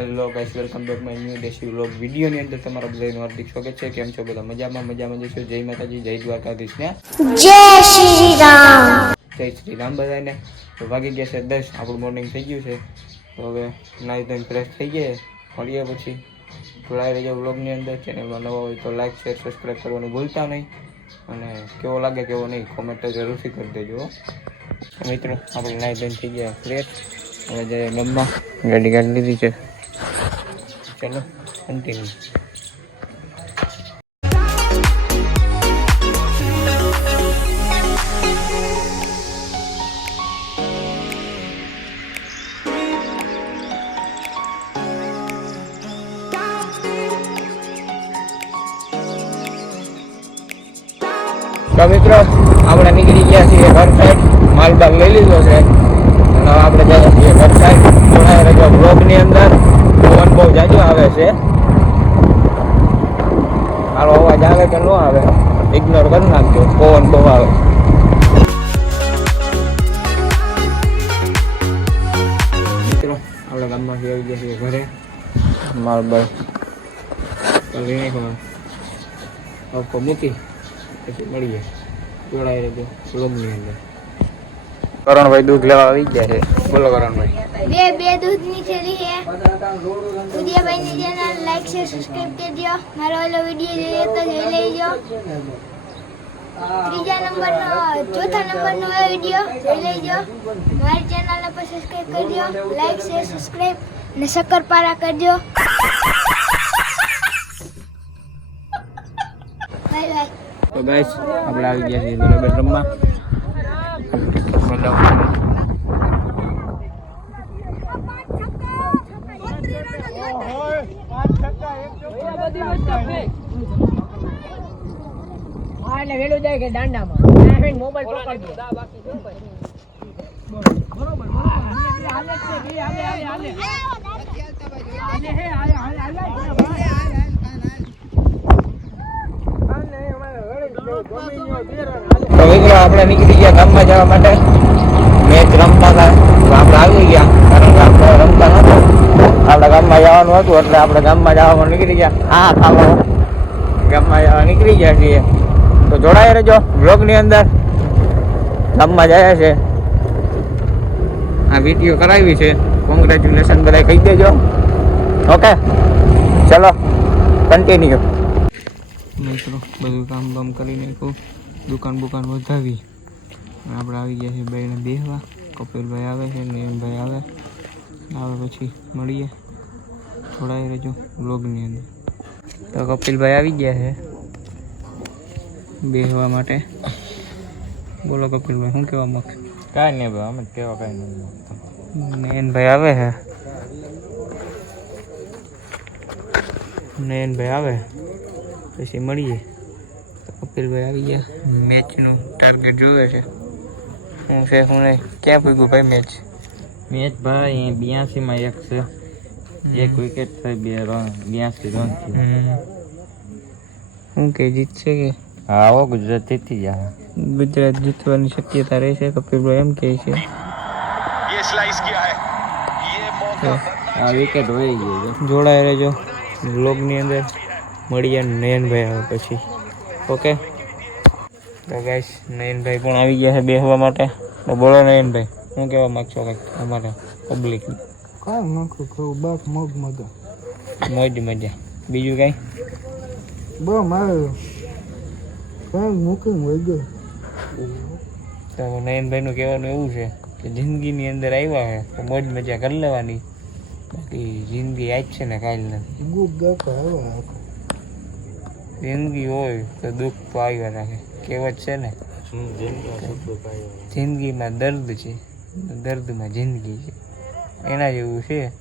Hello guys welcome back my new desi vlog વિડીયોની અંદર તમારા બધાનું હાર્દિક સ્વાગત છે. કેમ છો બધા? મજામાં મજામાં જશો? જય માતાજી જય દ્વારકાધીશ ને જય શ્રી રામ જય શ્રી રામ બધાને. તો વાગી ગયા છે દસ આપણું મોર્નિંગ થઈ ગયું છે. તો હવે નાઈ ધોઈને ફ્રેશ થઈ ગયા. મળીએ પછી. જોડાઈ રહેજો વ્લોગની અંદર. ચેનલમાં નવા હોય તો લાઈક શેર સબસ્ક્રાઈબ કરવાનું ભૂલતા નહીં. અને કેવો લાગે કેવો નહીં કોમેન્ટ જરૂરથી કરી દેજો મિત્રો આપણે નાઈ ધોઈને થઈ ગયા ફ્રેશ હવે જઈએ ગમમાં ગાડી ગાડી લીધી છે. ચલો કન્ટિન્યુ તો મિત્રો આપણે નીકળી ગયા છીએ ઘર સાઈડ માલ બાગ લઈ લીધો છે અને હવે આપણે જઈએ છીએ ઘર સાઈડ જોડાઈ રહેજો બ્લોગની અંદર પવન બહુ જાજો આવે છે. મારો અવાજ આવે કે ન આવે? ઇગ્નોર કરી નાખજો. પવન બહુ આવે. મિત્રો આપણે ગામમાંથી આવી ગયા છીએ ઘરે. મારો ભાઈ. લઈ મૂકી પછી મળીએ. જોડાઈ રહેજો. વ્લોગની અંદર. કરણભાઈ દૂધ લેવા આવી ગયા છે. બોલો કરણભાઈ. બે બે દૂધની થેલી છે. ઉદયાભાઈની ચેનલ લાઈક શેર સબસ્ક્રાઇબ કરજો મારો ઓલો વીડિયો જોઈએ તો જોઈ લેજો ત્રીજા નંબરનો ચોથા નંબરનો વીડિયો જોઈ લેજો મારી ચેનલ પર સબસ્ક્રાઇબ કરજો લાઈક શેર સબસ્ક્રાઇબ ને શક્કરપારા કરજો બાય બાય તો ગાઈસ આપણે આવી ગયા છીએ બરોબર રમવા. એટલે વેલું જાય કે દાંડામાં મોબાઈલ પકડજો બરોબર આપણે નીકળી ગયા ગામમાં જવા માટે. મેચ રમતા હતા. તો આપણે આવી ગયા. કારણ કે આપણે રમતા નહોતું. આપણા ગામમાં જવાનું હતું એટલે આપણે ગામમાં જવામાં નીકળી ગયા. હા ખાવા ગામમાં જવા નીકળી ગયા છીએ. તો જોડાઈ રહેજો બ્લોગની અંદર. ગામમાં જાય છે. આ વીડિયો કરાવી છે. કોંગ્રેચ્યુલેશન બધા કહી દેજો. ઓકે ચલો કન્ટિન્યુ મિત્રો બધું કામ બામ કરી નાખ્યું. દુકાન બુકાન વધાવી. આપણે આવી ગયા છીએ બેને બેહવા. કપિલભાઈ આવે છે નયનભાઈ આવે. આવે પછી મળીએ થોડા રહેજો બ્લોગની અંદર. તો કપિલભાઈ આવી ગયા છે બેહવા માટે. બોલો કપિલભાઈ શું કહેવા માંગશે? કાંઈ નહીં ભાઈ અમે કહેવા કાંઈ નહીં નયનભાઈ આવે છે? નયનભાઈ આવે? પછી મળીએ. કપિલભાઈ આવી ગયા. મેચનું ટાર્ગેટ જોવે છે. શું છે હું ક્યાં પૂગ્યું ભાઈ મેચ મેચ ભાઈ બ્યાસી માં એક છે. એક વિકેટ થઈ બે રન બ્યાસી રન શું કે જીતશે કે? હા હો ગુજરાત જીતી જાય ગુજરાત જીતવાની શક્યતા રહેશે કપિલભાઈ એમ કહે છે. આ વિકેટ વહી ગયો જોડાય રહેજો. બ્લોગની અંદર મળીએ નયનભાઈ આવે પછી. ઓકે તો ગાઈશ નયનભાઈ પણ આવી ગયા છે બેસવા માટે. તો બોલો નયનભાઈ શું કહેવા માગશો કંઈક અમારે પબ્લિક કાંઈ નાખું કહું બસ મોજ મજા. મોજ મજા. બીજું કાંઈ? બહુ મારે કાંઈ મૂકીને વહી ગયો તો નયનભાઈનું કહેવાનું એવું છે કે જિંદગીની અંદર આવ્યા છે તો મોજ મજા કરી લેવાની. બાકી જિંદગી આજ છે ને કાલ નથી જિંદગી હોય તો દુઃખ તો આવ્યા રાખે. કહેવત છે ને, જિંદગીમાં દર્દ છે, દર્દમાં જિંદગી છે. એના જેવું છે.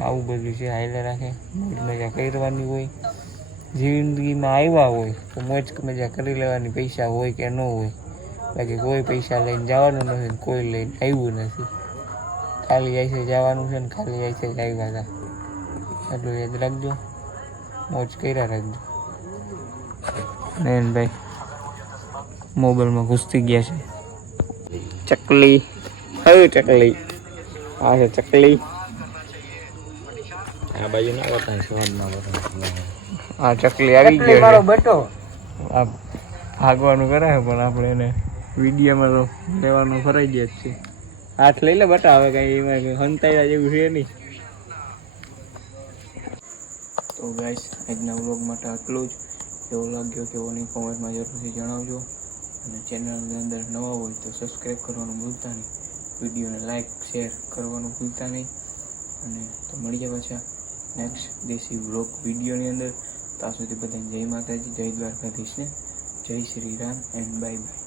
આવું બધું છે હાઈલે રાખે. મોજ મજા કરવાની હોય. જિંદગીમાં આવ્યા હોય, તો મોજ મજા કરી લેવાની, પૈસા હોય કે ન હોય. બાકી કોઈ પૈસા લઈને જવાનું નથી કોઈ લઈને આવ્યું નથી. ખાલી છે જવાનું છે ને ખાલી જાય છે આવ્યા હતા. એટલું યાદ રાખજો. મોજ કર્યા રાખજો. નયનભાઈ. મોબાઈલમાં ઘૂસતી ગયા છે. ચકલી. હવે ચકલી. આ છે ચકલી. આ બાજુ ના વતાય સવાદ ના વતાય આ ચકલી આવી ચકલી મારો બેટો. આ ભાગવાનું કરાય પણ આપણે એને વિડીયોમાં તો લેવાનું ફરાઈ ગયા જ છે. હાથ લઈ લે બટા હવે કઈ એમાં હંતાયા જેવું છે નહીં. તો ગાઈસ આજના વ્લોગ માટે આટલું જ. કેવો લાગ્યો કેવો નહીં કોમેન્ટમાં જરૂરથી જણાવજો. અને ચેનલની અંદર નવા હોય તો સબસ્ક્રાઈબ કરવાનું ભૂલતા નહીં. વિડીયોને લાઇક શેર કરવાનું ભૂલતા નહીં. અને તો મળીએ પાછા નેક્સ્ટ દેશી વ્લોગ વિડીયોની અંદર. ત્યાં સુધી બધાને જય માતાજી, જય દ્વારકાધીશને. જય Shri Ram and bye bye